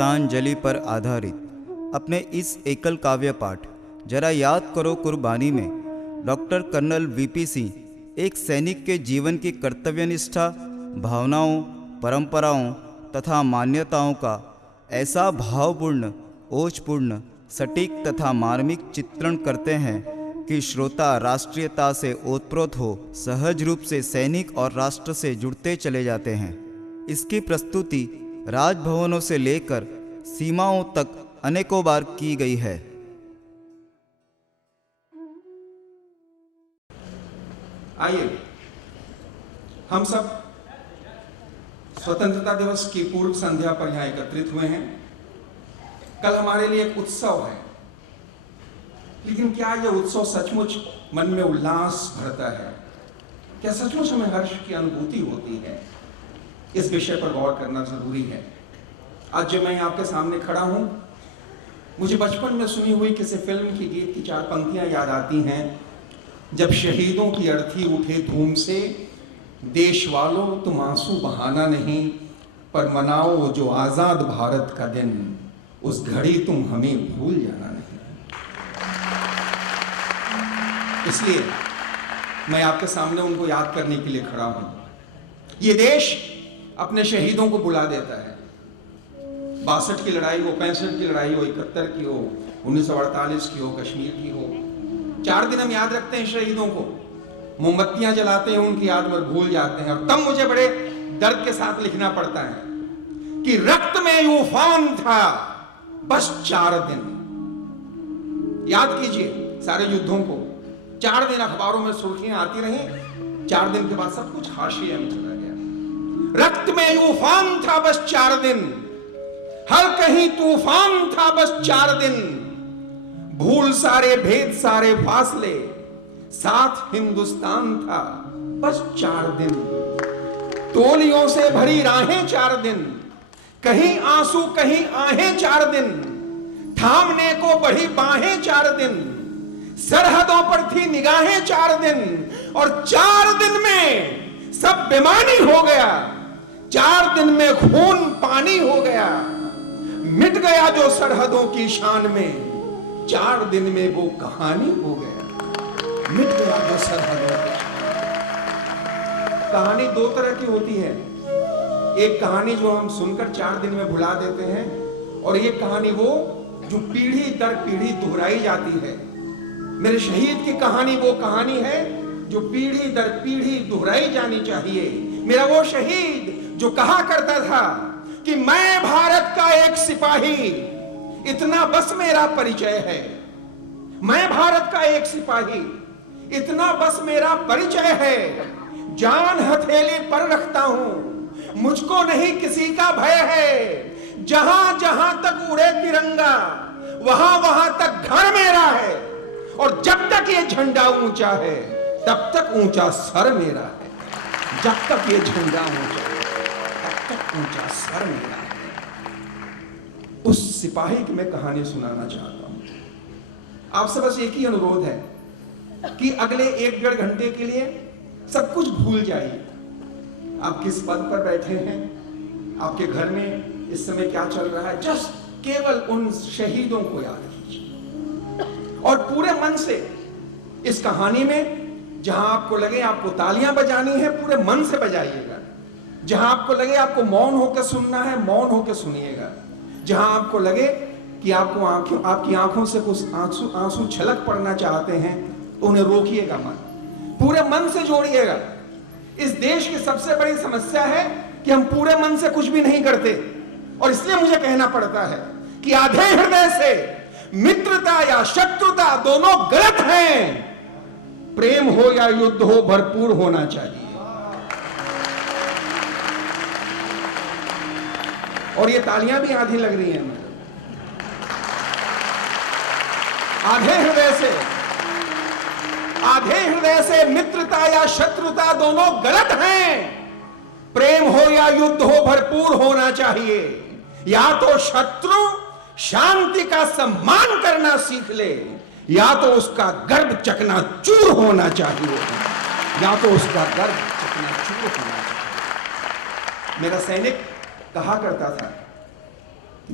कृतांजलि पर आधारित अपने इस एकल काव्य पाठ जरा याद करो कुर्बानी में डॉक्टर कर्नल वीपी सिंह एक सैनिक के जीवन की कर्तव्यनिष्ठा, भावनाओं, परंपराओं तथा मान्यताओं का ऐसा भावपूर्ण, ओजपूर्ण, सटीक तथा मार्मिक चित्रण करते हैं कि श्रोता राष्ट्रीयता से ओतप्रोत हो सहज रूप से सैनिक और राष्ट्र से जुड़ते चले जाते हैं। इसकी प्रस्तुति राजभवनों से लेकर सीमाओं तक अनेकों बार की गई है। आइए हम सब स्वतंत्रता दिवस की पूर्व संध्या पर यहाँ एकत्रित हुए हैं। कल हमारे लिए एक उत्सव है, लेकिन क्या यह उत्सव सचमुच मन में उल्लास भरता है? क्या सचमुच हमें हर्ष की अनुभूति होती है? इस विषय पर गौर करना जरूरी है। आज जब मैं आपके सामने खड़ा हूं, मुझे बचपन में सुनी हुई किसी फिल्म की गीत की 4 पंक्तियां याद आती हैं। जब शहीदों की अर्थी उठे धूम से, देश वालों तुम आंसू बहाना नहीं, पर मनाओ जो आजाद भारत का दिन, उस घड़ी तुम हमें भूल जाना नहीं। इसलिए मैं आपके सामने उनको याद करने के लिए खड़ा हूं। ये देश अपने शहीदों को बुला देता है। 62 की लड़ाई हो, 65 की लड़ाई हो, 71 की हो, 1948 की हो, कश्मीर की हो, 4 दिन हम याद रखते हैं शहीदों को, मोमबत्तियां जलाते हैं, उनकी याद में भूल जाते हैं। और तब मुझे बड़े दर्द के साथ लिखना पड़ता है कि रक्त में यूफान था बस 4 दिन। याद कीजिए सारे युद्धों को, 4 दिन अखबारों में सुर्खियां आती रही, 4 दिन के बाद सब कुछ हाशिए में चला गया। रक्त में यूफान था बस 4 दिन, हर कहीं तूफान था बस 4 दिन, भूल सारे भेद सारे फासले, साथ हिंदुस्तान था बस 4 दिन। टोलियों से भरी राहें 4 दिन, कहीं आंसू कहीं आहें 4 दिन, थामने को बढ़ी बाहें 4 दिन, सरहदों पर थी निगाहें 4 दिन, और 4 दिन में सब बेमानी हो गया। 4 दिन में खून पानी हो गया, मिट गया जो सरहदों की शान में, 4 दिन में वो कहानी हो गया, मिट गया जो सरहदों की शान। कहानी 2 तरह की होती है। एक कहानी जो हम सुनकर 4 दिन में भुला देते हैं, और एक कहानी वो जो पीढ़ी दर पीढ़ी दोहराई जाती है। मेरे शहीद की कहानी वो कहानी है जो पीढ़ी दर पीढ़ी दोहराई जानी चाहिए। मेरा वो शहीद जो कहा करता था कि मैं भारत का एक सिपाही, इतना बस मेरा परिचय है। मैं भारत का एक सिपाही, इतना बस मेरा परिचय है। जान हथेली पर रखता हूं, मुझको नहीं किसी का भय है। जहां जहां तक उड़े तिरंगा, वहां वहां तक घर मेरा है। और जब तक ये झंडा ऊंचा है, तब तक ऊंचा सर मेरा है। जब तक ये झंडा ऊंचा है, तब तक ऊंचा सर मेरा है। उस सिपाही की मैं कहानी सुनाना चाहता हूं। आपसे बस एक ही अनुरोध है कि अगले 1-1.5 घंटे के लिए सब कुछ भूल जाइए। आप किस पद पर बैठे हैं, आपके घर में इस समय क्या चल रहा है, जस्ट केवल उन शहीदों को याद कीजिए। और पूरे मन से इस कहानी में, जहां आपको लगे आपको तालियां बजानी है, पूरे मन से बजाइएगा। जहां आपको लगे आपको मौन होकर सुनना है, मौन होकर सुनिएगा। जहां आपको लगे कि आपको आपकी आंखों से कुछ आंसू छलक पड़ना चाहते हैं, तो उन्हें रोकिएगा मत, पूरे मन से जोड़िएगा। इस देश की सबसे बड़ी समस्या है कि हम पूरे मन से कुछ भी नहीं करते, और इसलिए मुझे कहना पड़ता है कि आधे हृदय से मित्रता या शत्रुता दोनों गलत हैं। प्रेम हो या युद्ध हो, भरपूर होना चाहिए। और ये तालियां भी आधी लग रही हैं। आधे हृदय से मित्रता या शत्रुता दोनों गलत हैं। प्रेम हो या युद्ध हो, भरपूर होना चाहिए। या तो शत्रु शांति का सम्मान करना सीख ले, या तो उसका गर्भ चकनाचूर होना चाहिए। या तो उसका गर्भ चकनाचूर होना चाहिए। मेरा सैनिक कहा करता था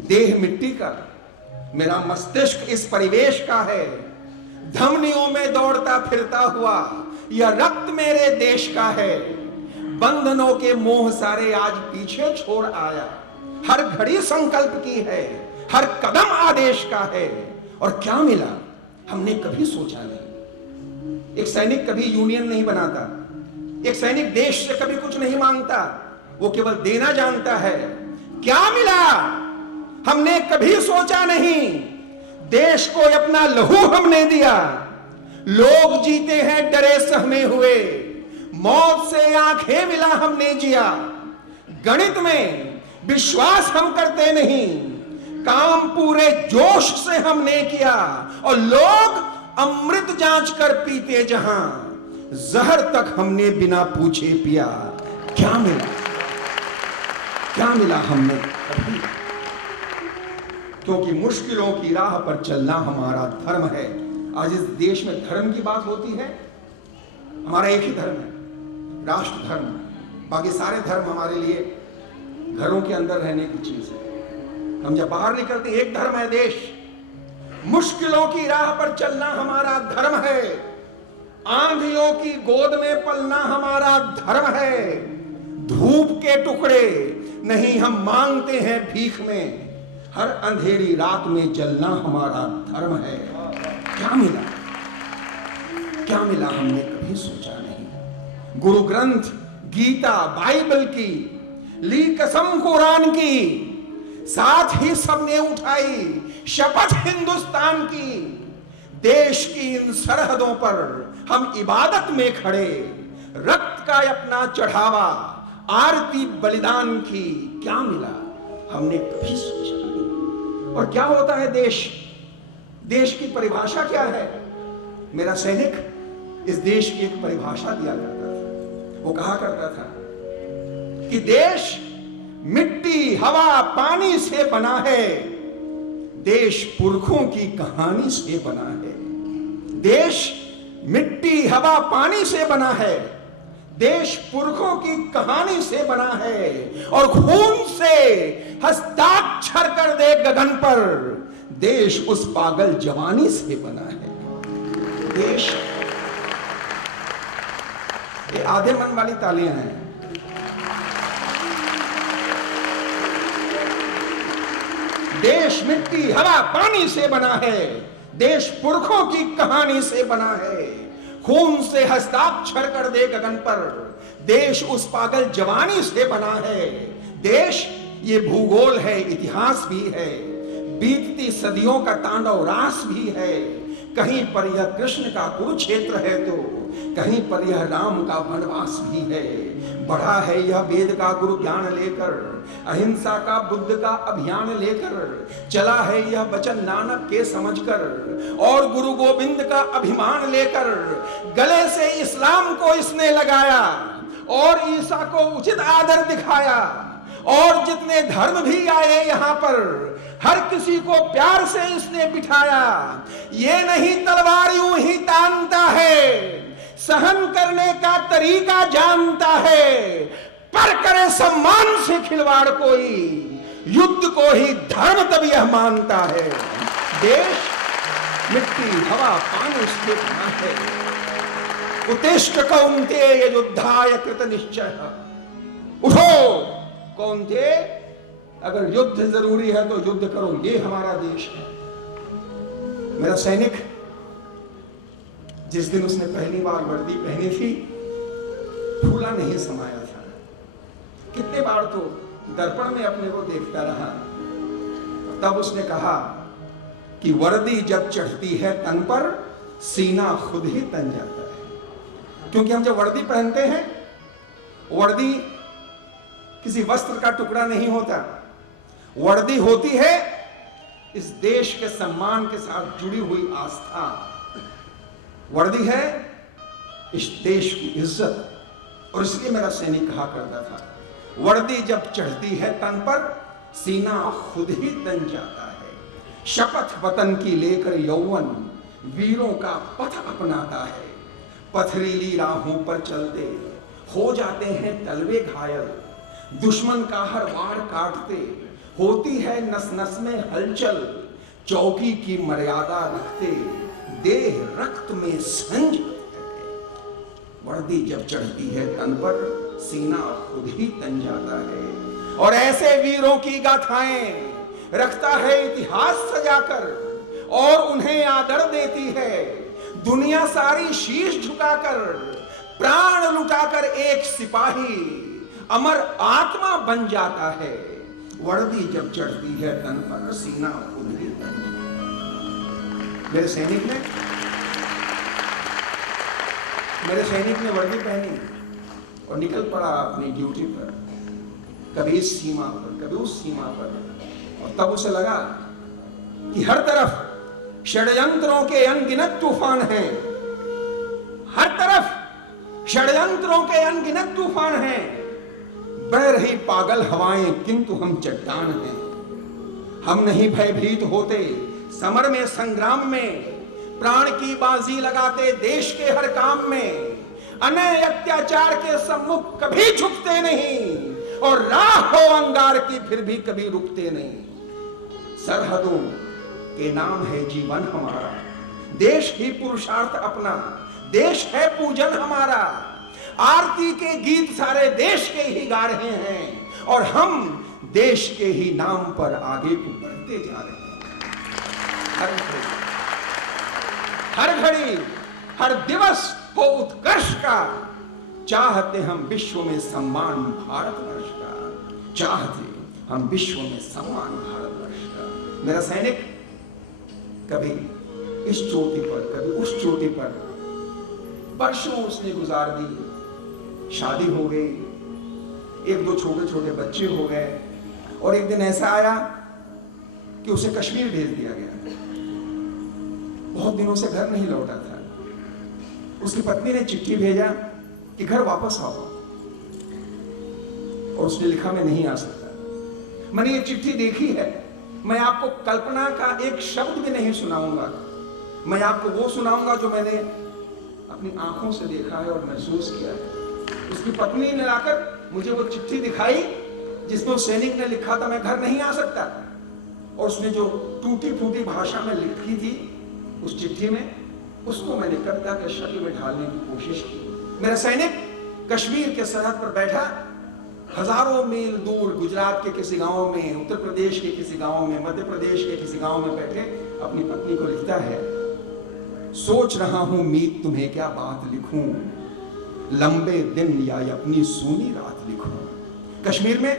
देह मिट्टी का, मेरा मस्तिष्क इस परिवेश का है, धमनियों में दौड़ता फिरता हुआ यह रक्त मेरे देश का है। बंधनों के मोह सारे आज पीछे छोड़ आया, हर घड़ी संकल्प की है, हर कदम आदेश का है। और क्या मिला हमने कभी सोचा नहीं। एक सैनिक कभी यूनियन नहीं बनाता, एक सैनिक देश से कभी कुछ नहीं मांगता, वो केवल देना जानता है। क्या मिला हमने कभी सोचा नहीं। देश को अपना लहू हमने दिया। लोग जीते हैं डरे सहमे हुए, मौत से आंखें मिला हमने जिया। गणित में विश्वास हम करते नहीं, काम पूरे जोश से हमने किया। और लोग अमृत जांच कर पीते जहां, जहर तक हमने बिना पूछे पिया। क्या मिला, क्या मिला हमने कभी। क्योंकि मुश्किलों की राह पर चलना हमारा धर्म है। आज इस देश में धर्म की बात होती है, हमारा एक ही धर्म है, राष्ट्र धर्म। बाकी सारे धर्म हमारे लिए घरों के अंदर रहने की चीज है। हम जब बाहर निकलते, एक धर्म है देश। मुश्किलों की राह पर चलना हमारा धर्म है, आंधियों की गोद में पलना हमारा धर्म है। धूप के टुकड़े नहीं हम मांगते हैं भीख में, हर अंधेरी रात में जलना हमारा धर्म है। क्या मिला, क्या मिला हमने कभी सोचा नहीं। गुरु ग्रंथ गीता बाइबल की ली कसम कुरान की, साथ ही सबने उठाई शपथ हिंदुस्तान की। देश की इन सरहदों पर हम इबादत में खड़े, रक्त का अपना चढ़ावा, आरती बलिदान की। क्या मिला हमने कभी सोचा नहीं। और क्या होता है देश, देश की परिभाषा क्या है। मेरा सैनिक इस देश की एक परिभाषा दिया करता था। वो कहा करता था कि देश मिट्टी हवा पानी से बना है, देश पुरखों की कहानी से बना है। देश मिट्टी हवा पानी से बना है, देश पुरखों की कहानी से बना है। और खून से हस्ताक्षर कर दे गगन पर, देश उस पागल जवानी से बना है। देश, ये आधे मन वाली तालियां हैं। देश मिट्टी हवा पानी से बना है, देश पुरखों की कहानी से बना है। खून से हस्ताक्षर कर दे गगन पर, देश उस पागल जवानी से बना है। देश ये भूगोल है, इतिहास भी है, बीतती सदियों का तांडव रास भी है। कहीं पर यह कृष्ण का कुरुक्षेत्र है तो कहीं पर यह राम का वनवास भी है। बढ़ा है यह वेद का गुरु ज्ञान लेकर, अहिंसा का बुद्ध का अभियान लेकर। चला है यह वचन नानक के समझकर, और गुरु गोविंद का अभिमान लेकर। गले से इस्लाम को इसने लगाया और ईसा को उचित आदर दिखाया। और जितने धर्म भी आए यहाँ पर, हर किसी को प्यार से इसने बिठाया। ये नहीं तलवार यूं ही तानता है, सहन करने का तरीका जानता है। पर करे सम्मान से खिलवाड़ कोई, युद्ध को ही धर्म तब यह मानता है। देश मिट्टी हवा पानी से बना है। उत्तिष्ठ कौन्तेय युद्धाय कृत निश्चय। उठो कौन्तेय, अगर युद्ध जरूरी है तो युद्ध करो, ये हमारा देश है। मेरा सैनिक जिस दिन उसने पहली बार वर्दी पहनी थी, फूला नहीं समाया था। कितने बार तो दर्पण में अपने को देखता रहा। तब उसने कहा कि वर्दी जब चढ़ती है तन पर, सीना खुद ही तन जाता है। क्योंकि हम जब वर्दी पहनते हैं, वर्दी किसी वस्त्र का टुकड़ा नहीं होता। वर्दी होती है इस देश के सम्मान के साथ जुड़ी हुई आस्था। वर्दी है इस देश की इज्जत। और इसलिए मेरा सैनिक कहा करता था, वर्दी जब चढ़ती है तन पर, सीना खुद ही तन जाता है। शपथ वतन की लेकर यौवन, वीरों का पथ अपनाता है। पथरीली राहों पर चलते हो जाते हैं तलवे घायल, दुश्मन का हर वार काटते होती है नस नस में हलचल, चौकी की मर्यादा रखते देह रक्त में संज। वर्दी जब चढ़ती है तन पर, सीना खुद ही तन जाता है। और ऐसे वीरों की गाथाएं रखता है इतिहास सजाकर, और उन्हें आदर देती है दुनिया सारी शीश झुकाकर। प्राण लुटाकर एक सिपाही अमर आत्मा बन जाता है। वर्दी जब चढ़ती है तन पर, सीना खुद ही तन जाता है। मेरे सैनिक ने वर्दी पहनी और निकल पड़ा अपनी ड्यूटी पर, कभी इस सीमा पर कभी उस सीमा पर। और तब उसे लगा कि हर तरफ षड्यंत्रों के अनगिनत तूफान हैं, हर तरफ षड्यंत्रों के अनगिनत तूफान हैं। बह रही पागल हवाएं किंतु हम चट्टान हैं। हम नहीं भयभीत होते समर में संग्राम में, प्राण की बाजी लगाते देश के हर काम में। अन्याय अत्याचार के सम्मुख कभी झुकते नहीं, और राह हो अंगार की फिर भी कभी रुकते नहीं। सरहदों के नाम है जीवन हमारा, देश ही पुरुषार्थ अपना, देश है पूजन हमारा। आरती के गीत सारे देश के ही गा रहे हैं, और हम देश के ही नाम पर आगे बढ़ते जा रहे हैं। हर घड़ी हर दिवस हो उत्कर्ष का, चाहते हम विश्व में सम्मान भारतवर्ष का, चाहते हम विश्व में सम्मान भारतवर्ष का। मेरा सैनिक कभी इस चोटी पर कभी उस चोटी पर वर्षों उसने गुजार दी। शादी हो गई, एक दो छोटे छोटे बच्चे हो गए, और एक दिन ऐसा आया कि उसे कश्मीर भेज दिया गया। बहुत दिनों से घर नहीं लौटा था। उसकी पत्नी ने चिट्ठी भेजा कि घर वापस आओ, और उसने लिखा मैं नहीं आ सकता। मैंने ये चिट्ठी देखी है, मैं आपको कल्पना का एक शब्द भी नहीं सुनाऊंगा, मैं आपको वो सुनाऊंगा जो मैंने अपनी आंखों से देखा है और महसूस किया है। उसकी पत्नी ने लाकर मुझे वो चिट्ठी दिखाई जिसमें उस सैनिक ने लिखा था मैं घर नहीं आ सकता, और उसने जो टूटी फूटी भाषा में लिखी थी उस चिट्ठी में, उसको मैंने कविता के शक्ल में ढालने की कोशिश की। मेरा सैनिक कश्मीर के सरहद पर बैठा, हजारों मील दूर गुजरात के किसी गांव में, उत्तर प्रदेश के किसी गांव में, मध्य प्रदेश के किसी गांव में बैठे अपनी पत्नी को लिखता है, सोच रहा हूं मीत तुम्हें क्या बात लिखूं, लंबे दिन या अपनी सूनी रात लिखूं। कश्मीर में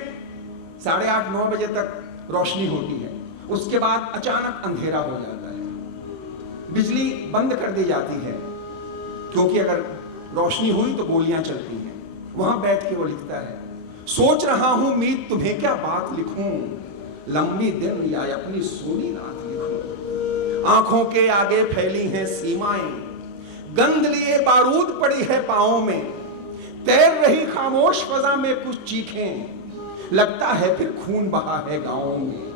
8:30-9 बजे तक रोशनी होती है, उसके बाद अचानक अंधेरा हो जाता है, बिजली बंद कर दी जाती है, क्योंकि अगर रोशनी हुई तो गोलियां चलती हैं। वहां बैठ के वो लिखता है, सोच रहा हूं मीत तुम्हें क्या बात लिखूं, लंबी दिन या अपनी सूनी रात लिखूं। आंखों के आगे फैली हैं सीमाएं, गंध लिए बारूद पड़ी है पांवों में, तैर रही खामोश फजा में कुछ चीखें, लगता है फिर खून बहा है गांवों में।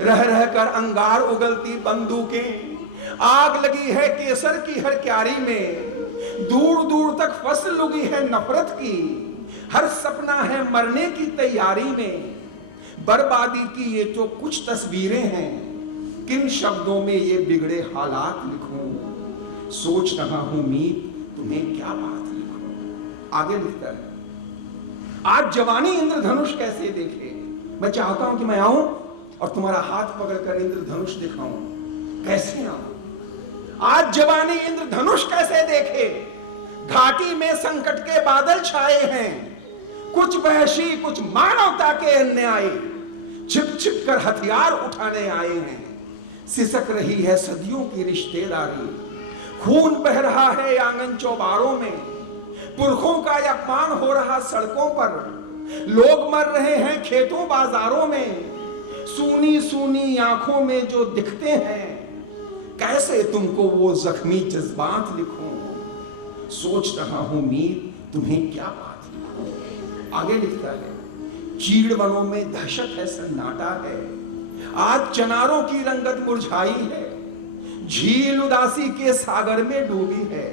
रह रह कर अंगार उगलती बंदूकें, आग लगी है केसर की हर क्यारी में, दूर दूर तक फसल उगी है नफरत की, हर सपना है मरने की तैयारी में। बर्बादी की ये जो कुछ तस्वीरें हैं, किन शब्दों में ये बिगड़े हालात लिखूं, सोच रहा हूं मीत तुम्हें क्या बात लिखूं। आगे लिखता है, आज जवानी इंद्रधनुष कैसे देखे, मैं चाहता हूं कि मैं आऊं और तुम्हारा हाथ पकड़कर इंद्रधनुष दिखाऊं। कैसे आऊं? आज जवानी इंद्रधनुष कैसे देखे, घाटी में संकट के बादल छाए हैं, कुछ वहशी कुछ मानवता के अन्याय, छिप छिप कर हथियार उठाने आए हैं। सिसक रही है सदियों की रिश्तेदारी, खून बह रहा है आंगन चौबारों में, पुरखों का अपमान हो रहा सड़कों पर, लोग मर रहे हैं खेतों बाजारों में। सूनी सूनी आंखों में जो दिखते हैं, कैसे तुमको वो जख्मी जज्बात लिखूं, सोच रहा हूं मीत तुम्हें क्या बात लिखूं। आगे लिखता है, चीड़ वनों में दहशत है सन्नाटा है, आज चनारों की रंगत मुरझाई है, झील उदासी के सागर में डूबी है,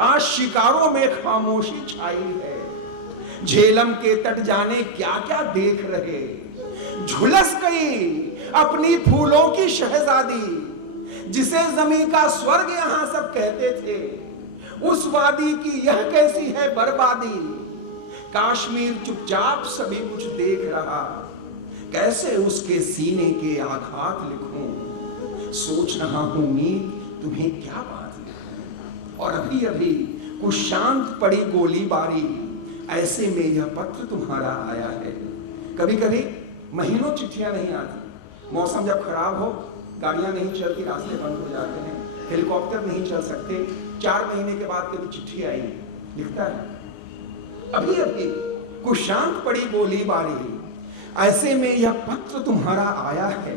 आज शिकारों में खामोशी छाई है। झेलम के तट जाने क्या क्या देख रहे, झुलस गई अपनी फूलों की शहजादी, जिसे जमीन का स्वर्ग यहां सब कहते थे, उस वादी की यह कैसी है बर्बादी। काश्मीर चुपचाप सभी कुछ देख रहा, कैसे उसके सीने के आघात लिखूं। सोच रहा हूं मीत तुम्हें क्या बात लिखूं। और अभी अभी कुछ शांत पड़ी गोलीबारी, ऐसे में यह पत्र तुम्हारा आया है। कभी कभी महीनों चिट्ठियां नहीं आती। मौसम जब खराब हो, गाड़ियां नहीं चलती, रास्ते बंद हो जाते हैं, हेलीकॉप्टर नहीं चल सकते, 4 महीने के बाद कभी चिट्ठी आई, लिखता है अभी अभी कुछ शांत पड़ी गोलीबारी, ऐसे में यह पत्र तुम्हारा आया है।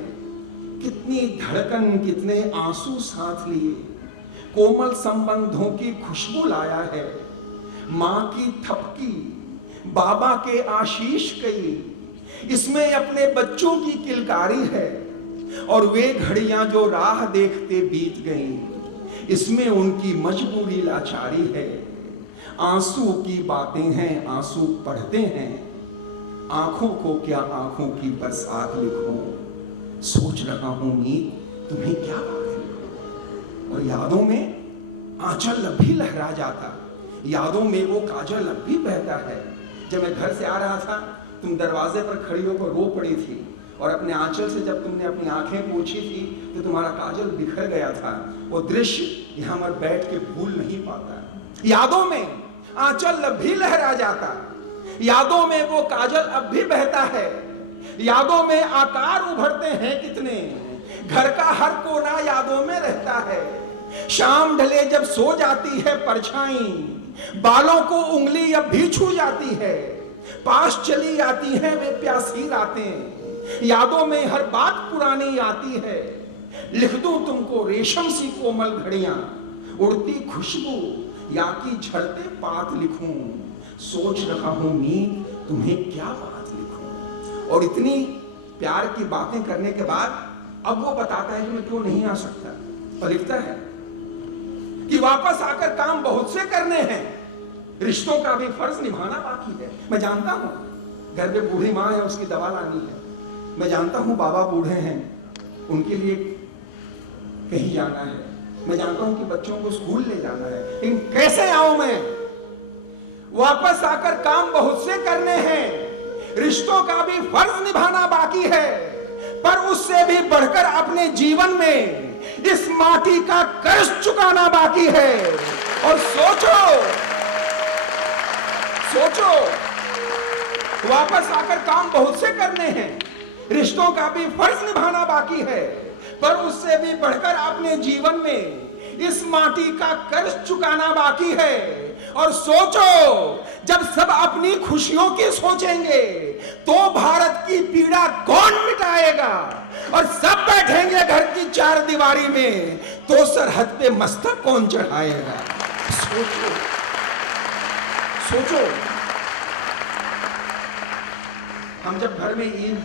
कितनी धड़कन, कितने आंसू साथ लिए, कोमल संबंधों की खुशबू लाया है। माँ की थपकी, बाबा के आशीष कई, इसमें अपने बच्चों की किलकारी है। और वे घड़ियां जो राह देखते बीत गईं, इसमें उनकी मजबूरी लाचारी है। आंसू की बातें हैं, आंसू पढ़ते हैं, आंखों को क्या आंखों की बरसात लिखूं। सोच रहा हूं मीत तुम्हें क्या बात लिखूं। और यादों में आंचल अब भी लहरा जाता, यादों में वो काजल अब भी बहता है। जब मैं घर से आ रहा था, तुम दरवाजे पर खड़ी होकर रो पड़ी थी, और अपने आंचल से जब तुमने अपनी आंखें पोंछी थी तो तुम्हारा काजल बिखर गया था। वो दृश्य यहां पर बैठ के भूल नहीं पाता। यादों में आंचल अब भी लहरा जाता, यादों में वो काजल अब भी बहता है। यादों में आकार उभरते हैं कितने, घर का हर कोना यादों में रहता है। शाम ढले जब सो जाती है परछाई, बालों को उंगली अब भी छू जाती है। पास चली आती है वे प्यासी रातें, यादों में हर बात पुरानी आती है। लिख दूं तुमको रेशम सी कोमल घड़ियां, उड़ती खुशबू या की झड़ते पात लिखूं। सोच रहा हूं मीत तुम्हें क्या बात लिखूं। और इतनी प्यार की बातें करने के बाद अब वो बताता है कि मैं क्यों नहीं आ सकता। और लिखता है कि वापस आकर काम बहुत से करने हैं, रिश्तों का भी फर्ज निभाना बाकी है। मैं जानता हूं घर पे बूढ़ी माँ है, उसकी दवा लानी है। मैं जानता हूं बाबा बूढ़े हैं, उनके लिए कहीं जाना है। मैं जानता हूं कि बच्चों को स्कूल ले जाना है, लेकिन कैसे आऊं मैं। वापस आकर काम बहुत से करने हैं, रिश्तों का भी फर्ज निभाना बाकी है। पर उससे भी बढ़कर अपने जीवन में इस माटी का कर्ज चुकाना बाकी है। और सोचो वापस आकर काम बहुत से करने हैं, रिश्तों का भी फर्ज निभाना बाकी है। पर उससे भी बढ़कर अपने जीवन में इस माटी का कर्ज चुकाना बाकी है। और सोचो जब सब अपनी खुशियों की सोचेंगे तो भारत की पीड़ा कौन मिटाएगा। और सब बैठेंगे घर की 4 दीवारी में तो सरहद पे मस्तक कौन चढ़ाएगा। सोचो हम जब घर में ईद,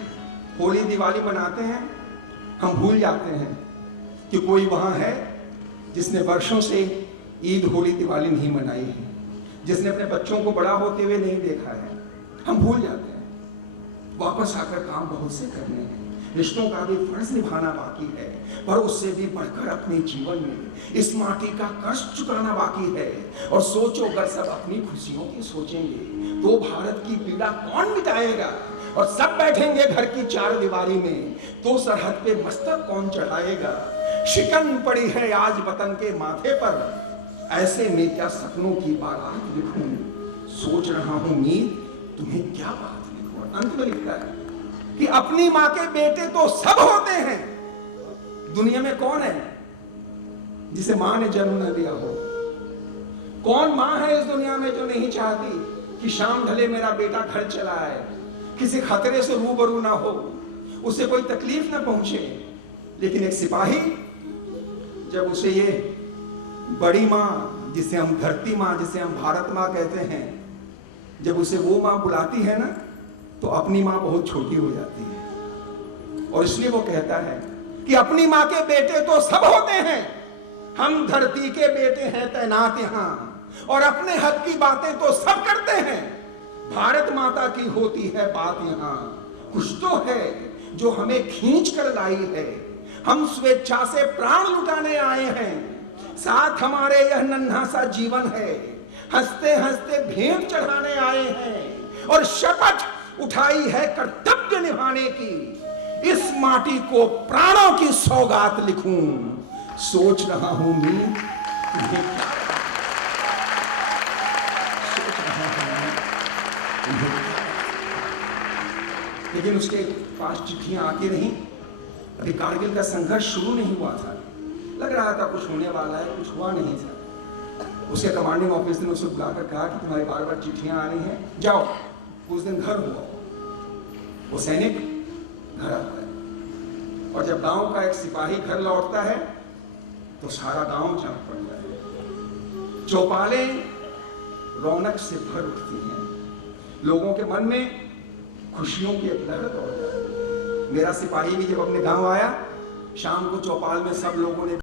होली, दिवाली मनाते हैं, हम भूल जाते हैं कि कोई वहां है जिसने वर्षों से ईद, होली, दिवाली नहीं मनाई है, जिसने अपने बच्चों को बड़ा होते हुए नहीं देखा है। हम भूल जाते हैं। वापस आकर काम बहुत से करने हैं, रिश्तों का भी फर्ज निभाना बाकी है। पर उससे भी बढ़कर अपने जीवन में इस माटी का कर्ज चुकाना बाकी है। और सोचो अगर सब अपनी खुशियों की सोचेंगे तो भारत की पीड़ा कौन मिटाएगा। और सब बैठेंगे घर की 4 दीवारी में तो सरहद पे मस्तक कौन चढ़ाएगा। शिकन पड़ी है आज वतन के माथे पर, ऐसे में क्या सपनों की बारात लिखूं। सोच रहा हूं मीत तुम्हें क्या बात लिखूं। अंत में लिखता है कि अपनी माँ के बेटे तो सब होते हैं, दुनिया में कौन है जिसे माँ ने जन्म न दिया हो। कौन माँ है इस दुनिया में जो नहीं चाहती कि शाम ढले मेरा बेटा घर चला आए, किसी खतरे से रूबरू ना हो, उसे कोई तकलीफ ना पहुंचे। लेकिन एक सिपाही जब उसे ये बड़ी माँ, जिसे हम धरती माँ, जिसे हम भारत माँ कहते हैं, जब उसे वो माँ बुलाती है ना तो अपनी माँ बहुत छोटी हो जाती है। और इसलिए वो कहता है कि अपनी माँ के बेटे तो सब होते हैं, हम धरती के बेटे हैं तैनात यहाँ, और अपने हक की बातें तो सब करते हैं, भारत माता की होती है बात यहाँ। कुछ तो है जो हमें खींच कर लाई है। हम स्वेच्छा से प्राण लुटाने आए हैं, साथ हमारे यह नन्हा सा जीवन है। हंसते हंसते भेंट चढ़ाने आए हैं और शपथ उठाई है कर्तव्य निभाने की। इस माटी को प्राणों की सौगात लिखूं, सोच रहा हूं मैं तुम्हें क्या, सोच रहा हूं तुम्हें क्या। लेकिन उसके पास चिट्ठियां आती नहीं। अभी कारगिल का संघर्ष शुरू नहीं हुआ था, लग रहा था कुछ होने वाला है, कुछ हुआ नहीं था। उसके कमांडिंग ऑफिसर ने उसे बुलाकर कहा कि तुम्हारी बार बार चिट्ठियां आ रही हैं, जाओ। उस दिन घर हुआ, वो सैनिक घर आता है और जब गांव का एक सिपाही घर लौटता है तो सारा गांव चमक पड़ता है। चौपालें रौनक से भर उठती हैं, लोगों के मन में खुशियों की एक लहर दौड़ जाती है। मेरा सिपाही भी जब अपने गांव आया, शाम को चौपाल में सब लोगों ने